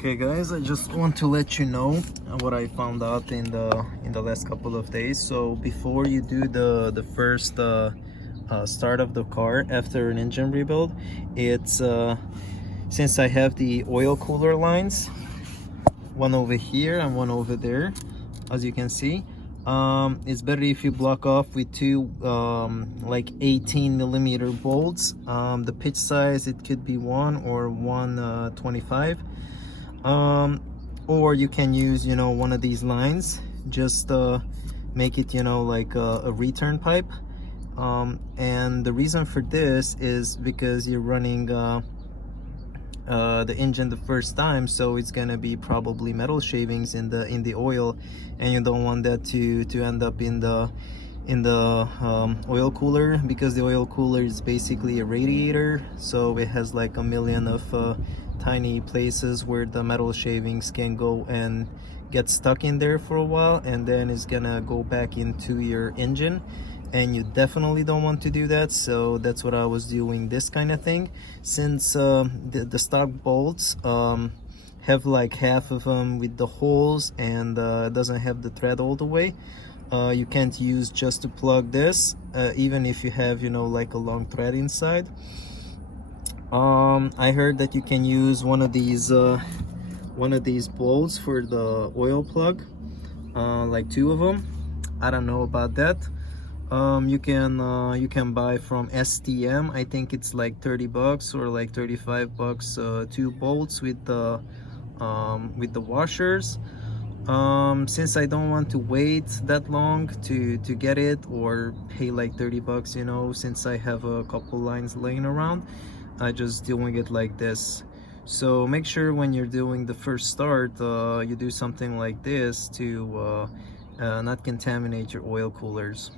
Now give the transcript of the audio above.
Okay guys, I just want to let you know what I found out in the last couple of days. So before you do the first start of the car after an engine rebuild, it's since I have the oil cooler lines, one over here and one over there, as you can see, it's better if you block off with two like 18mm bolts. The pitch size, it could be 1 or 125, or you can use, you know, one of these lines. Just make it, you know, like a return pipe. And the reason for this is because you're running the engine the first time, so it's gonna be probably metal shavings in the oil, and you don't want that to end up in the oil cooler, because the oil cooler is basically a radiator, so it has like a million of tiny places where the metal shavings can go and get stuck in there for a while, and then it's gonna go back into your engine, and you definitely don't want to do that. So that's what I was doing, this kind of thing. Since the stock bolts have like half of them with the holes, and doesn't have the thread all the way, you can't use just to plug this, even if you have, you know, like a long thread inside. I heard that you can use one of these bolts for the oil plug, like 2 of them. I don't know about that. You can buy from STM. I think it's like 30 bucks or like 35 bucks, 2 bolts with the washers. Since I don't want to wait that long to get it, or pay like 30 bucks, you know, since I have a couple lines laying around, I just doing it like this. So make sure when you're doing the first start, you do something like this to not contaminate your oil coolers.